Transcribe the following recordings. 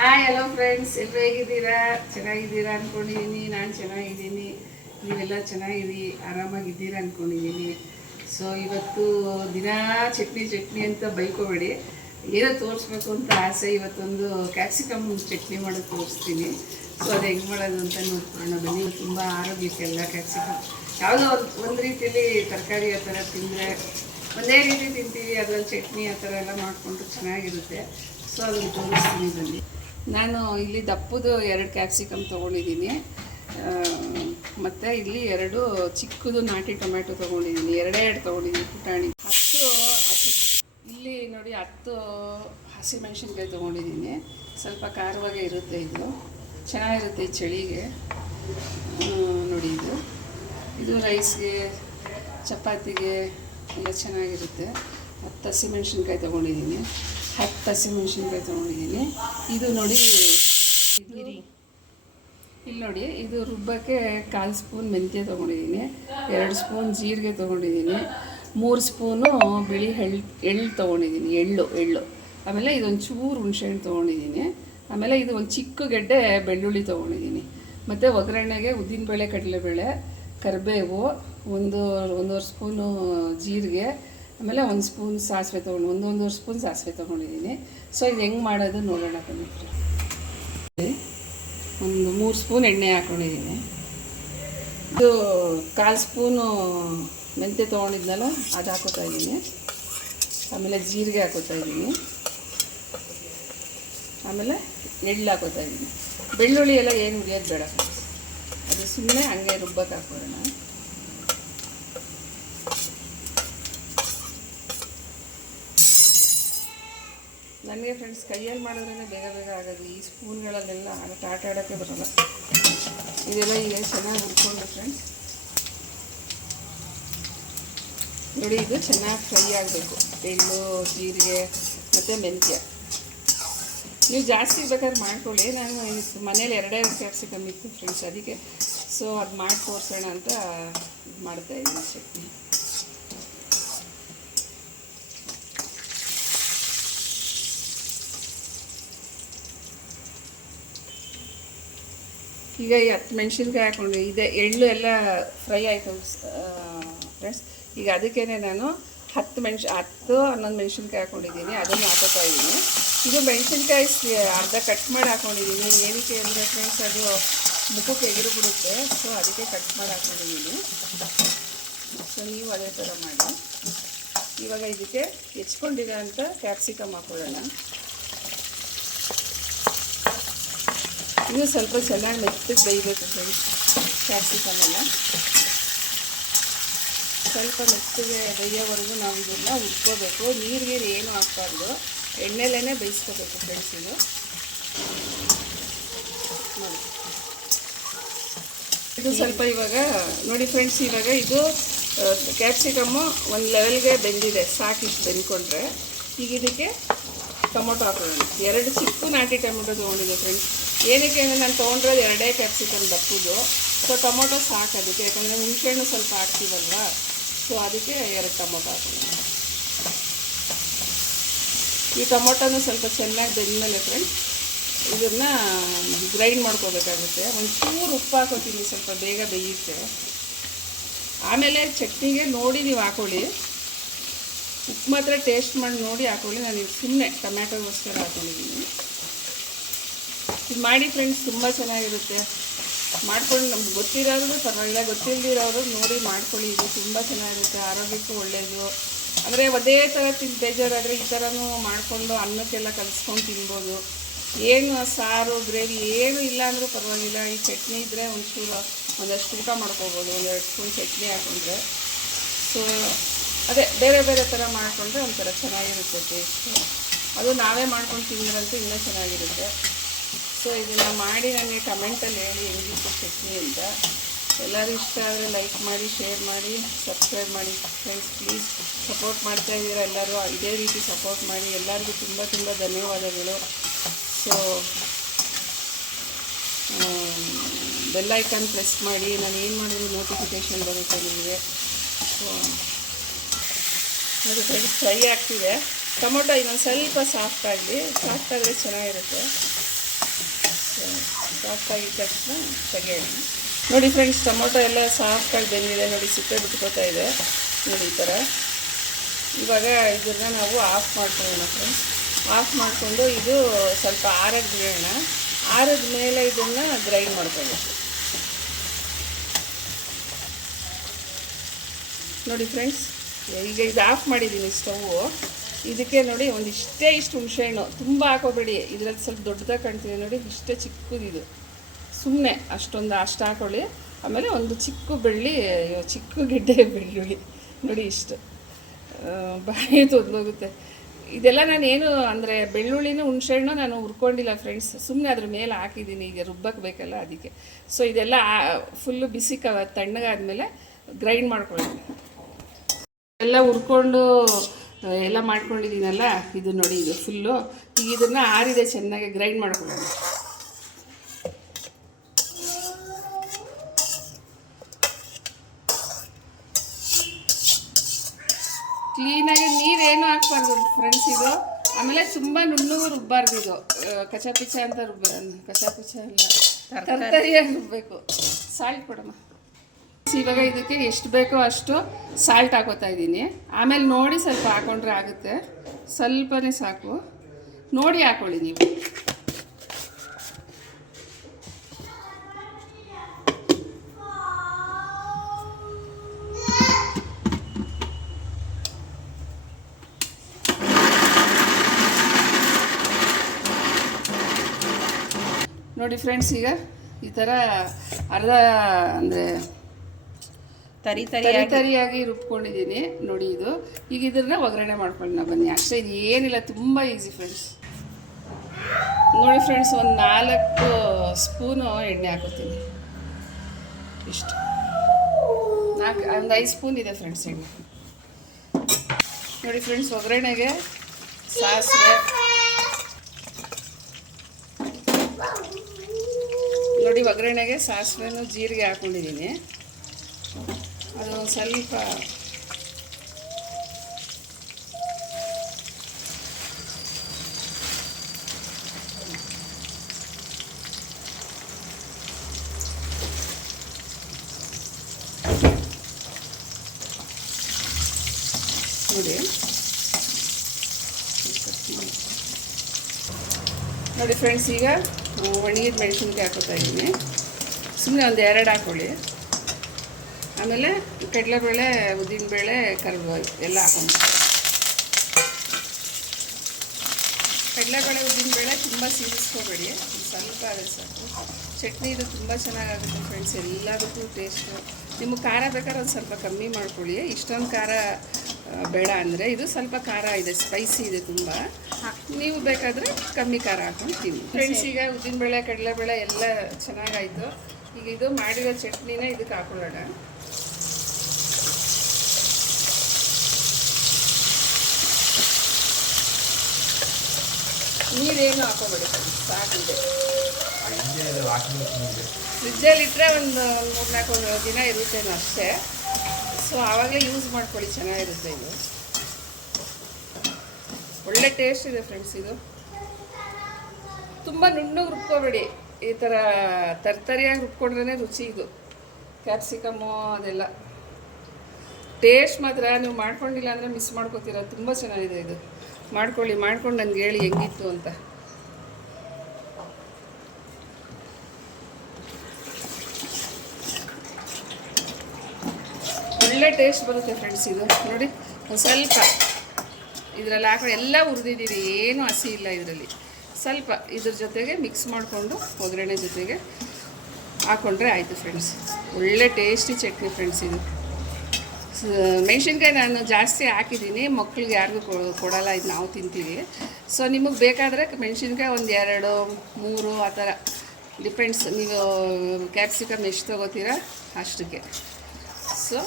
Hi hello friends, ಎಲ್ಲರೂ ಹೇಗಿದ್ದೀರಾ? ಚೆನ್ನಾಗಿದ್ದೀರಾ ಅಂದ್ಕೊಂಡಿದ್ದೀನಿ. ನಾನು ಚೆನ್ನಾಗಿದ್ದೀನಿ, ನೀವೆಲ್ಲ ಚೆನ್ನಾಗಿದ್ದೀರಿ, ಆರಾಮಾಗಿದ್ದೀರಾ ಅಂದ್ಕೊಂಡಿದ್ದೀನಿ. ಸೊ ಇವತ್ತು ದಿನ ಚಟ್ನಿ ಅಂತ ಬೈಕೋಬೇಡಿ, ಏನೋ ತೋರಿಸ್ಬೇಕು ಅಂತ ಆಸೆ. ಇವತ್ತೊಂದು ಕ್ಯಾಪ್ಸಿಕಮ್ ಚಟ್ನಿ ಮಾಡೋದು ತೋರಿಸ್ತೀನಿ. ಸೊ ಅದು ಹೆಂಗೆ ಮಾಡೋದು ಅಂತ ನೋಡ್ಕೊಳ್ಳೋಣ ಬನ್ನಿ. ತುಂಬ ಆರೋಗ್ಯಕ್ಕೆಲ್ಲ ಕ್ಯಾಪ್ಸಿಕಮ್ ಯಾವುದೋ ಒಂದು ರೀತಿಯಲ್ಲಿ ತರಕಾರಿ ಆ ಥರ ತಿಂದರೆ ಒಂದೇ ರೀತಿ ತಿಂತೀವಿ, ಅದರಲ್ಲಿ ಚಟ್ನಿ ಆ ಥರ ಎಲ್ಲ ಮಾಡಿಕೊಂಡು ಚೆನ್ನಾಗಿರುತ್ತೆ. ಸೊ ಅದನ್ನು ತೋರಿಸ್ತೀನಿ ಬನ್ನಿ. ನಾನು ಇಲ್ಲಿ ದಪ್ಪದು 2 ಕ್ಯಾಪ್ಸಿಕಮ್ ತೊಗೊಂಡಿದ್ದೀನಿ, ಮತ್ತು ಇಲ್ಲಿ 2 ಚಿಕ್ಕದು ನಾಟಿ ಟೊಮ್ಯಾಟೊ ತೊಗೊಂಡಿದ್ದೀನಿ, ಎರಡೇ ತೊಗೊಂಡಿದ್ದೀನಿ ಪುಟಾಣಿ. 10 ಇಲ್ಲಿ ನೋಡಿ 10 ಹಸಿಮೆಣ್ಸಿನ್ಕಾಯಿ ತೊಗೊಂಡಿದ್ದೀನಿ. ಸ್ವಲ್ಪ ಖಾರವಾಗೇ ಇರುತ್ತೆ, ಇದು ಚೆನ್ನಾಗಿರುತ್ತೆ ಈ ಚಳಿಗೆ. ನೋಡಿ ಇದು ರೈಸ್ಗೆ, ಚಪಾತಿಗೆ ಎಲ್ಲ ಚೆನ್ನಾಗಿರುತ್ತೆ. 10 ಹಸಿಮೆಣ್ಸಿನ್ಕಾಯಿ ತೊಗೊಂಡಿದ್ದೀನಿ, 10 ಹಸಿಮೆಣ್ಸಿನ್ಕಾಯಿ ತೊಗೊಂಡಿದ್ದೀನಿ. ಇದು ನೋಡಿ, ಇಲ್ಲಿ ನೋಡಿ, ಇದು ರುಬ್ಬಕ್ಕೆ 1/4 ಸ್ಪೂನ್ ಮೆಂತ್ಯ ತೊಗೊಂಡಿದ್ದೀನಿ, 2 ಸ್ಪೂನ್ ಜೀರಿಗೆ ತೊಗೊಂಡಿದ್ದೀನಿ, 3 ಸ್ಪೂನು ಬಿಳಿ ಎಳ್ಳು ತೊಗೊಂಡಿದ್ದೀನಿ, ಎಳ್ಳು. ಆಮೇಲೆ ಇದೊಂದು ಚೂರು ಹುಣಸೆಹಣ್ಣು ತೊಗೊಂಡಿದ್ದೀನಿ. ಆಮೇಲೆ ಇದು ಒಂದು ಚಿಕ್ಕ ಗೆಡ್ಡೆ ಬೆಳ್ಳುಳ್ಳಿ ತೊಗೊಂಡಿದ್ದೀನಿ. ಮತ್ತು ಒಗ್ಗರಣೆಗೆ ಉದ್ದಿನಬೇಳೆ, ಕಡಲೆಬೇಳೆ, ಕರಿಬೇವು, ಒಂದೂವರೆ ಸ್ಪೂನು ಜೀರಿಗೆ, ಆಮೇಲೆ 1 ಸ್ಪೂನ್ ಸಾಸಿವೆ ಒಂದೂವರೆ ಸ್ಪೂನ್ ಸಾಸಿವೆ ತೊಗೊಂಡಿದ್ದೀನಿ. ಸೊ ಇದು ಹೆಂಗೆ ಮಾಡೋದು ನೋಡೋಣ ಬನ್ನಿ. ಒಂದು 3 ಸ್ಪೂನ್ ಎಣ್ಣೆ ಹಾಕ್ಕೊಂಡಿದ್ದೀನಿ. ಇದು 1/4 ಸ್ಪೂನು ಮೆಂತ್ಯ ತೊಗೊಂಡಿದ್ನಲ್ಲ, ಅದು ಹಾಕೋತಾ ಇದ್ದೀನಿ. ಆಮೇಲೆ ಜೀರಿಗೆ ಹಾಕೋತಾ ಇದ್ದೀನಿ, ಆಮೇಲೆ ಎಳ್ಳು ಹಾಕೋತಾ ಇದ್ದೀನಿ. ಬೆಳ್ಳುಳ್ಳಿ ಎಲ್ಲ ಏನು ಉರಿಯೋದು ಬೇಡ, ಅದು ಸುಮ್ಮನೆ ಹಂಗೆ ರುಬ್ಬಕ್ಕೆ ಹಾಕೋಣ. ನನಗೆ ಫ್ರೆಂಡ್ಸ್ ಕೈಯಲ್ಲಿ ಮಾಡಿದ್ರೇ ಬೇಗ ಆಗೋದು, ಈ ಸ್ಪೂನ್ಗಳಲ್ಲೆಲ್ಲ ಆಟ ಆಡೋಕ್ಕೆ ಬರೋಲ್ಲ. ಇದೆಲ್ಲ ಈಗ ಚೆನ್ನಾಗಿ ಹುರ್ಕೊಂಡು ಫ್ರೆಂಡ್ಸ್ ನೋಡಿ, ಇದು ಚೆನ್ನಾಗಿ ಫ್ರೈ ಆಗಬೇಕು, ಎಳ್ಳು, ಜೀರಿಗೆ ಮತ್ತು ಮೆಂತ್ಯ. ನೀವು ಜಾಸ್ತಿ ಬೇಕಾದ್ರೆ ಮಾಡ್ಕೊಳ್ಳಿ. ನಾನು ಮನೇಲಿ 2 ಕ್ಯಾಪ್ಸಿಕಮ್ ಇತ್ತು ಫ್ರೆಂಡ್ಸ್, ಅದಕ್ಕೆ ಸೊ ಅದು ಮಾಡಿ ತೋರಿಸೋಣ ಅಂತ ಇದು ಮಾಡ್ತಾಯಿದ್ದೀನಿ ಚಟ್ನಿ. ಈಗ ಈ 10 ಮೆಣಸಿನ್ಕಾಯಿ ಹಾಕ್ಕೊಂಡು ಇದೆ, ಎಳ್ಳು ಎಲ್ಲ ಫ್ರೈ ಆಯಿತು ಫ್ರೆಂಡ್ಸ್. ಈಗ ಅದಕ್ಕೇ ನಾನು 11 ಮೆಣಸಿನ್ಕಾಯಿ ಹಾಕ್ಕೊಂಡಿದ್ದೀನಿ, ಅದನ್ನು ಹಾಕೋತಾ ಇದ್ದೀನಿ. ಇದು ಮೆಣಸಿನ್ಕಾಯಿ ಅರ್ಧ ಕಟ್ ಮಾಡಿ ಹಾಕ್ಕೊಂಡಿದ್ದೀನಿ. ಏನಕ್ಕೆ ಅಂದರೆ ಫ್ರೆಂಡ್ಸ್, ಅದು ಮುಖಕ್ಕೆ ಎಗರುಬಿಡುತ್ತೆ, ಸೊ ಅದಕ್ಕೆ ಕಟ್ ಮಾಡಿ ಹಾಕ್ಕೊಂಡಿದ್ದೀನಿ. ಸೊ ನೀವು ಅದೇ ಥರ ಮಾಡಿ. ಇವಾಗ ಇದಕ್ಕೆ ಹೆಚ್ಕೊಂಡಿರೋ ಅಂಥ ಕ್ಯಾಪ್ಸಿಕಮ್ ಹಾಕೊಳ್ಳೋಣ. ಇದು ಸ್ವಲ್ಪ ಚೆನ್ನಾಗಿ ಮೆತ್ತಗೆ ಬೇಯಬೇಕು ಫ್ರೆಂಡ್ಸ್. ಕ್ಯಾಪ್ಸಿಕಮ್ ಎಲ್ಲ ಸ್ವಲ್ಪ ಮೆತ್ತಗೆ ಬೇಯೋವರೆಗೂ ನಾವು ಇದನ್ನು ಉಟ್ಕೋಬೇಕು. ನೀರಿಗೆ ಏನು ಹಾಕ್ಬಾರ್ದು, ಎಣ್ಣೆಲೇ ಬೇಯಿಸ್ಕೋಬೇಕು ಫ್ರೆಂಡ್ಸ್. ಇದು ನೋಡಿ, ಇದು ಸ್ವಲ್ಪ ಇವಾಗ ನೋಡಿ ಫ್ರೆಂಡ್ಸ್, ಇವಾಗ ಇದು ಕ್ಯಾಪ್ಸಿಕಮ್ಮು ಒಂದು ಲೆವೆಲ್ಗೆ ಬೆಂದಿದೆ, ಸಾಕಿಷ್ಟು ಬೆಂದ್ಕೊಂಡ್ರೆ. ಈಗ ಇದಕ್ಕೆ ಟೊಮೊಟೊ ಹಾಕೊಳ್ಳೋಣ. 2 ಚಿಕ್ಕ ನಾಟಿ ಟೊಮೊಟೊ ತೊಗೊಂಡಿದ್ದೆ ಫ್ರೆಂಡ್ಸ್. ಏನಕ್ಕೆ ಅಂದರೆ ನಾನು ತೊಗೊಂಡ್ರೆ 2 ಕ್ಯಾಪ್ಸಿಕಮ್ ದಪ್ಪದು, ಸೊ ಟೊಮೊಟೊ ಸಾಕು ಅದಕ್ಕೆ, ಯಾಕಂದರೆ ಹುಣಸೆಹಣ್ಣು ಸ್ವಲ್ಪ ಹಾಕ್ತೀವಲ್ವ, ಸೊ ಅದಕ್ಕೆ 2 ಟೊಮೊಟೊ ಹಾಕೊಳ್ಳೋಣ. ಈ ಟೊಮೊಟೊನ ಸ್ವಲ್ಪ ಚೆನ್ನಾಗಿ ಬೆಂದಮೇಲೆ ಫ್ರೆಂಡ್ಸ್ ಇದನ್ನು ಗ್ರೈಂಡ್ ಮಾಡ್ಕೋಬೇಕಾಗುತ್ತೆ. ಒಂಚೂರು ಉಪ್ಪು ಹಾಕೋತೀನಿ, ಸ್ವಲ್ಪ ಬೇಗ ಬೇಯುತ್ತೆ. ಆಮೇಲೆ ಚಟ್ನಿಗೆ ನೋಡಿ ನೀವು ಹಾಕೊಳ್ಳಿ, ಉಪ್ಪು ಮಾತ್ರ ಟೇಸ್ಟ್ ಮಾಡಿ ನೋಡಿ ಹಾಕೊಳ್ಳಿ. ನಾನು ಸುಮ್ಮನೆ ಟೊಮ್ಯಾಟೊಗೋಸ್ಕರ ಹಾಕೊಂಡಿದ್ದೀನಿ. ಇದು ಮಾಡಿ ಫ್ರೆಂಡ್ಸ್, ತುಂಬ ಚೆನ್ನಾಗಿರುತ್ತೆ. ಮಾಡ್ಕೊಂಡು ನಮ್ಗೆ ಗೊತ್ತಿರೋದು ಪರವಾಗಿಲ್ಲ, ಗೊತ್ತಿಲ್ಲದಿರೋರು ನೋಡಿ ಮಾಡ್ಕೊಳ್ಳಿ. ಇದು ತುಂಬ ಚೆನ್ನಾಗಿರುತ್ತೆ, ಆರೋಗ್ಯಕ್ಕೂ ಒಳ್ಳೆಯದು. ಅಂದರೆ ಒಂದೇ ಥರ ಬೇಜಾರಾದರೆ ಈ ಥರನೂ ಮಾಡಿಕೊಂಡು ಅನ್ನಕ್ಕೆಲ್ಲ ಕಲಿಸ್ಕೊಂಡು ತಿನ್ಬೋದು. ಏನು ಸಾರು, ಗ್ರೇವಿ ಏನೂ ಇಲ್ಲ ಅಂದರೂ ಪರವಾಗಿಲ್ಲ, ಈ ಚಟ್ನಿ ಇದ್ದರೆ ಒಂದಷ್ಟು ಊಟ ಮಾಡ್ಕೋಬೋದು. 1-2 ಸ್ಪೂನ್ ಚಟ್ನಿ ಹಾಕ್ಕೊಂಡ್ರೆ. ಸೊ ಅದೇ ಬೇರೆ ಥರ ಮಾಡಿಕೊಂಡ್ರೆ ಒಂಥರ ಚೆನ್ನಾಗಿರುತ್ತೆ ಟೇಸ್ಟು. ಅದು ನಾವೇ ಮಾಡ್ಕೊಂಡು ತಿಂದ್ರಂತೂ ಇನ್ನೂ ಚೆನ್ನಾಗಿರುತ್ತೆ. ಸೊ ಇದನ್ನು ಮಾಡಿ ನನಗೆ ಕಮೆಂಟಲ್ಲಿ ಹೇಳಿ ಹೆಂಗಿತ್ತು ಚಟ್ನಿ ಅಂತ. ಎಲ್ಲರೂ ಇಷ್ಟ ಆದರೆ ಲೈಕ್ ಮಾಡಿ, ಶೇರ್ ಮಾಡಿ, ಸಬ್ಸ್ಕ್ರೈಬ್ ಮಾಡಿ ಫ್ರೆಂಡ್ಸ್. ಪ್ಲೀಸ್ ಸಪೋರ್ಟ್ ಮಾಡ್ತಾ ಇದ್ದೀರಾ ಎಲ್ಲರೂ, ಇದೇ ರೀತಿ ಸಪೋರ್ಟ್ ಮಾಡಿ. ಎಲ್ಲರಿಗೂ ತುಂಬ ಧನ್ಯವಾದಗಳು. ಸೊ ಬೆಲ್ ಐಕಾನ್ ಪ್ರೆಸ್ ಮಾಡಿ, ನಾನು ಏನು ಮಾಡಿದ್ರು ನೋಟಿಫಿಕೇಷನ್ ಬರುತ್ತೆ ನಿಮಗೆ. ಸೊ ನೋಡಿ ಫ್ರೆಂಡ್ಸ್, ಫ್ರೈ ಆಗ್ತಿದೆ. ಟೊಮೊಟೊ ಇನ್ನೊಂದು ಸ್ವಲ್ಪ ಸಾಫ್ಟ್ ಆದರೆ ಚೆನ್ನಾಗಿರುತ್ತೆ. ಸಾಫ್ಟ್ ಆಗಿದ ತಕ್ಷಣ ತೆಗೆಯೋಣ. ನೋಡಿ ಫ್ರೆಂಡ್ಸ್, ಟೊಮೊಟೊ ಎಲ್ಲ ಸಾಫ್ಟಾಗಿ ಬೆಂದಿದೆ ನೋಡಿ, ಸಿಪ್ಪೆ ಬಿಟ್ಕೋತಾ ಇದೆ ನೋಡಿ ಈ ಥರ. ಇವಾಗ ಇದನ್ನು ನಾವು ಆಫ್ ಮಾಡ್ಕೊಳ್ಳೋಣ ಫ್ರೆಂಡ್ಸ್. ಆಫ್ ಮಾಡಿಕೊಂಡು ಇದು ಸ್ವಲ್ಪ ಆರಕ್ಕೆ ಬಿಡೋಣ. ಆರದ ಮೇಲೆ ಇದನ್ನು ಗ್ರೈಂಡ್ ಮಾಡ್ಕೋಬೇಕು ನೋಡಿ ಫ್ರೆಂಡ್ಸ್. ಈಗ ಇದು ಆಫ್ ಮಾಡಿದ್ದೀನಿ ಸ್ಟವ್ವು. ಇದಕ್ಕೆ ನೋಡಿ ಇಷ್ಟು ಹುಣಸೆಹಣ್ಣು, ತುಂಬ ಹಾಕೋಬೇಡಿ, ಇದರಲ್ಲಿ ಸ್ವಲ್ಪ ದೊಡ್ಡದಾಗಿ ಕಾಣ್ತಿದೆ ನೋಡಿ, ಇಷ್ಟೇ ಚಿಕ್ಕದಿದು, ಸುಮ್ಮನೆ ಅಷ್ಟು ಹಾಕೊಳ್ಳಿ. ಆಮೇಲೆ ಒಂದು ಚಿಕ್ಕ ಗೆಡ್ಡೆ ಬೆಳ್ಳುಳ್ಳಿ ನೋಡಿ, ಇಷ್ಟು ಬಾಯಿ ತೊದಲೋಗುತ್ತೆ. ಇದೆಲ್ಲ ನಾನೇನು ಅಂದರೆ ಬೆಳ್ಳುಳ್ಳಿನೂ ಹುಣಸೆಹಣ್ಣು ನಾನು ಹುರ್ಕೊಂಡಿಲ್ಲ ಫ್ರೆಂಡ್ಸ್, ಸುಮ್ಮನೆ ಅದ್ರ ಮೇಲೆ ಹಾಕಿದ್ದೀನಿ, ಈಗ ರುಬ್ಬಕ್ಕೆ ಬೇಕಲ್ಲ ಅದಕ್ಕೆ. ಸೊ ಇದೆಲ್ಲ ಫುಲ್ಲು ಬಿಸಿ ತಣ್ಣಗಾದ್ಮೇಲೆ ಗ್ರೈಂಡ್ ಮಾಡ್ಕೊಳ್ಳೋಣ. ಎಲ್ಲ ಹುರ್ಕೊಂಡು ಎಲ್ಲ ಮಾಡ್ಕೊಂಡಿದ್ದೀನಲ್ಲ, ಇದು ನೋಡಿ, ಇದು ಫುಲ್ಲು. ಈಗ ಇದನ್ನು ಆರಿದೆ, ಚೆನ್ನಾಗಿ ಗ್ರೈಂಡ್ ಮಾಡ್ಕೊಳ್ಳೋಣ. ಕ್ಲೀನಾಗಿ ನೀರೇನು ಹಾಕ್ಬಾರ್ದು ಫ್ರೆಂಡ್ಸ್ ಇದು. ಆಮೇಲೆ ತುಂಬ ನುಣ್ಣಗೂ ರುಬ್ಬಾರ್ದು ಇದು, ಕಚಾಪಿಚ ಅಂತ ಕಚಾಪಿಚ ಅಲ್ಲ, ತರಕಾರಿಯಾಗಿ ರುಬ್ಬಬೇಕು. ಸಾಲ್ಟ್ ಕೊಡಮ್ಮ. ಇವಾಗ ಇದಕ್ಕೆ ಎಷ್ಟು ಬೇಕೋ ಅಷ್ಟು ಸಾಲ್ಟ್ ಹಾಕೋತಾ ಇದ್ದೀನಿ. ಆಮೇಲೆ ನೋಡಿ ಸ್ವಲ್ಪ ಹಾಕೊಂಡ್ರೆ ಆಗುತ್ತೆ, ಸ್ವಲ್ಪನೇ ಸಾಕು, ನೋಡಿ ಹಾಕೊಳ್ಳಿ ನೀವು. ನೋಡಿ ಫ್ರೆಂಡ್ಸ್, ಈಗ ಈ ಥರ ಅರ್ಧ ಅಂದರೆ ತರಿಯಾಗಿ ರುಬ್ಕೊಂಡಿದ್ದೀನಿ ನೋಡಿ ಇದು. ಈಗ ಇದನ್ನು ಒಗ್ಗರಣೆ ಮಾಡ್ಕೊಳ್ಳೋಣ ಬನ್ನಿ. ಅಷ್ಟೇ, ಇದು ಏನಿಲ್ಲ, ತುಂಬ ಈಸಿ ಫ್ರೆಂಡ್ಸ್. ನೋಡಿ ಫ್ರೆಂಡ್ಸ್, ಒಂದು 4 ಸ್ಪೂನು ಎಣ್ಣೆ ಹಾಕೋತೀನಿ, ಇಷ್ಟು ಒಂದು 5 ಸ್ಪೂನ್ ಇದೆ ಫ್ರೆಂಡ್ಸ್ ಎಣ್ಣೆ. ನೋಡಿ ಫ್ರೆಂಡ್ಸ್, ಒಗ್ಗರಣೆಗೆ ಸಾಸಿವೆ ನೋಡಿ, ಒಗ್ಗರಣೆಗೆ ಸಾಸಿವೆನೂ ಜೀರಿಗೆ ಹಾಕ್ಕೊಂಡಿದ್ದೀನಿ. ಅದು ಸ್ವಲ್ಪ ನೋಡಿ ಫ್ರೆಂಡ್ಸ್, ಈಗ ಒಣಗಿದ ಮೆಣಸಿನ್ಕಾಯಿ ಹಾಕೋತಾ ಇದ್ದೀನಿ. ಸುಮ್ಮನೆ ಒಂದು 2 ಹಾಕ್ಕೊಳ್ಳಿ. ಆಮೇಲೆ ಕಡಲೆಬೇಳೆ, ಉದ್ದಿನಬೇಳೆ, ಕರಿಬೇವು ಎಲ್ಲ ಹಾಕೊಂಡು. ಕಡಲೆಬೇಳೆ, ಉದ್ದಿನಬೇಳೆ ತುಂಬ ಸೀರಿಸ್ಕೋಬೇಡಿ, ಸ್ವಲ್ಪ ಅದೇ ಸಾಕು. ಚಟ್ನಿ ಇದು ತುಂಬ ಚೆನ್ನಾಗಾಗುತ್ತೆ ಫ್ರೆಂಡ್ಸ್, ಎಲ್ಲದಕ್ಕೂ ಟೇಸ್ಟು. ನಿಮಗೆ ಖಾರ ಬೇಕಾದ್ರೆ ಒಂದು ಸ್ವಲ್ಪ ಕಮ್ಮಿ ಮಾಡ್ಕೊಳ್ಳಿ. ಇಷ್ಟೊಂದು ಖಾರ ಬೇಡ ಅಂದರೆ, ಇದು ಸ್ವಲ್ಪ ಖಾರ ಇದೆ, ಸ್ಪೈಸಿ ಇದೆ ತುಂಬ. ನೀವು ಬೇಕಾದರೆ ಕಮ್ಮಿ ಖಾರ ಹಾಕೊಂಡು ತಿನ್ನಿ ಫ್ರೆಂಡ್ಸ್. ಈಗ ಉದ್ದಿನಬೇಳೆ, ಕಡಲೆಬೇಳೆ ಎಲ್ಲ ಚೆನ್ನಾಗಾಯಿತು. ಈಗ ಇದು ಮಾಡಿರೋ ಚಟ್ನಿನ ಇದಕ್ಕೆ ಹಾಕೊಳ್ಳೋಣ. ನೀರೇನು ಹಾಕೋಬೇಡಿ, ಸಾಕಿದೆ. ಫ್ರಿಜ್ಜಲ್ಲಿ ಇಟ್ಟರೆ ಒಂದು 3-4 ದಿನ ಇರುತ್ತೇನೋ ಅಷ್ಟೇ. ಸೊ ಆವಾಗಲೇ ಯೂಸ್ ಮಾಡ್ಕೊಳ್ಳಿ, ಚೆನ್ನಾಗಿರುತ್ತೆ. ಇದು ಒಳ್ಳೆ ಟೇಸ್ಟ್ ಇದೆ ಫ್ರೆಂಡ್ಸ್. ಇದು ತುಂಬ ನುಣ್ಣಗೆ ರುಬ್ಕೋಬೇಡಿ, ಈ ಥರ ತರ್ತರಿಯಾಗಿ ರುಬ್ಕೊಂಡ್ರೇ ರುಚಿ. ಇದು ಕ್ಯಾಪ್ಸಿಕಮ್ಮು ಅದೆಲ್ಲ ಟೇಸ್ಟ್ ಮಾತ್ರ ನೀವು ಮಾಡ್ಕೊಂಡಿಲ್ಲ ಅಂದರೆ ಮಿಸ್ ಮಾಡ್ಕೋತೀರ. ತುಂಬ ಚೆನ್ನಾಗಿದೆ ಇದು, ಮಾಡ್ಕೊಳ್ಳಿ. ಮಾಡ್ಕೊಂಡು ನನಗೆ ಹೇಳಿ ಹೆಂಗಿತ್ತು ಅಂತ. ಒಳ್ಳೆ ಟೇಸ್ಟ್ ಬರುತ್ತೆ ಫ್ರೆಂಡ್ಸ್. ಇದು ನೋಡಿ, ಒಂದು ಸ್ವಲ್ಪ ಇದರಲ್ಲಿ ಹಾಕೊಂಡು ಎಲ್ಲ ಹುರಿದಿದ್ದೀರಿ, ಏನೂ ಹಸಿ ಇಲ್ಲ ಇದರಲ್ಲಿ. ಸ್ವಲ್ಪ ಇದ್ರ ಜೊತೆಗೆ ಮಿಕ್ಸ್ ಮಾಡಿಕೊಂಡು ಒಗ್ಗರಣೆ ಜೊತೆಗೆ ಹಾಕ್ಕೊಂಡ್ರೆ ಆಯಿತು ಫ್ರೆಂಡ್ಸ್. ಒಳ್ಳೆ ಟೇಸ್ಟಿ ಚಟ್ನಿ ಫ್ರೆಂಡ್ಸ್. ಇದು ಮೆಣಸಿನ್ಕಾಯಿ ನಾನು ಜಾಸ್ತಿ ಹಾಕಿದ್ದೀನಿ, ಮಕ್ಳಿಗೆ ಯಾರಿಗೂ ಕೊಡಲ್ಲ, ಇದು ನಾವು ತಿಂತೀವಿ. ಸೊ ನಿಮಗೆ ಬೇಕಾದರೆ ಮೆಣಸಿನ್ಕಾಯಿ ಒಂದು 2-3 ಆ ಥರ ಡಿಪೆಂಡ್ಸ್, ನೀವು ಕ್ಯಾಪ್ಸಿಕಮ್ ಎಷ್ಟು ತೊಗೋತೀರಾ ಅಷ್ಟಕ್ಕೆ. ಸೊ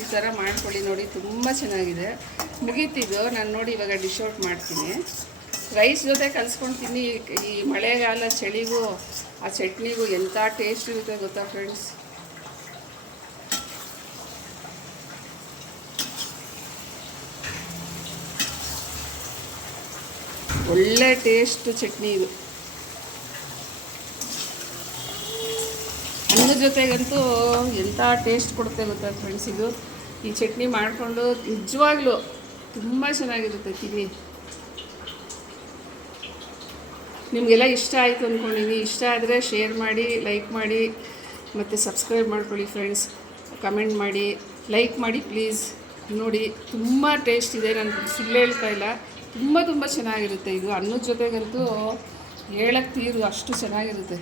ಈ ಥರ ಮಾಡ್ಕೊಳ್ಳಿ. ನೋಡಿ, ತುಂಬ ಚೆನ್ನಾಗಿದೆ. ಮುಗೀತಿದ್ದು ನಾನು ನೋಡಿ, ಇವಾಗ ಡಿಶ್ ಔಟ್ ಮಾಡ್ತೀನಿ. ರೈಸ್ ಜೊತೆ ಕಲಿಸ್ಕೊಂಡು ತಿನ್ನಿ. ಈ ಮಳೆಗಾಲ ಚಳಿಗೂ ಆ ಚಟ್ನಿಗೂ ಎಂಥ ಟೇಸ್ಟ್ ಇರುತ್ತೆ ಗೊತ್ತಾ ಫ್ರೆಂಡ್ಸ್. ಒಳ್ಳೆ ಟೇಸ್ಟ್ ಚಟ್ನಿ ಇದು. ಅನ್ನದ ಜೊತೆಗಂತೂ ಎಂಥ ಟೇಸ್ಟ್ ಕೊಡುತ್ತೆ ಗೊತ್ತಾ ಫ್ರೆಂಡ್ಸ್. ಇದು ಈ ಚಟ್ನಿ ಮಾಡಿಕೊಂಡು ನಿಜವಾಗ್ಲೂ ತುಂಬ ಚೆನ್ನಾಗಿರುತ್ತೆ, ತಿನ್ನಿ. ನಿಮಗೆಲ್ಲ ಇಷ್ಟ ಆಯಿತು ಅಂದ್ಕೊಂಡಿದ್ದೀನಿ. ಇಷ್ಟ ಆದರೆ ಶೇರ್ ಮಾಡಿ, ಲೈಕ್ ಮಾಡಿ ಮತ್ತು ಸಬ್ಸ್ಕ್ರೈಬ್ ಮಾಡ್ಕೊಳ್ಳಿ ಫ್ರೆಂಡ್ಸ್. ಕಮೆಂಟ್ ಮಾಡಿ, ಲೈಕ್ ಮಾಡಿ ಪ್ಲೀಸ್. ನೋಡಿ ತುಂಬ ಟೇಸ್ಟ್ ಇದೆ, ನಾನು ಸುಳ್ಳು ಹೇಳ್ತಾ ಇಲ್ಲ. ತುಂಬ ಚೆನ್ನಾಗಿರುತ್ತೆ ಇದು. ಅನ್ನದ ಜೊತೆಗಂತೂ ಹೇಳಕ್ಕೆ ತೀರು ಅಷ್ಟು ಚೆನ್ನಾಗಿರುತ್ತೆ.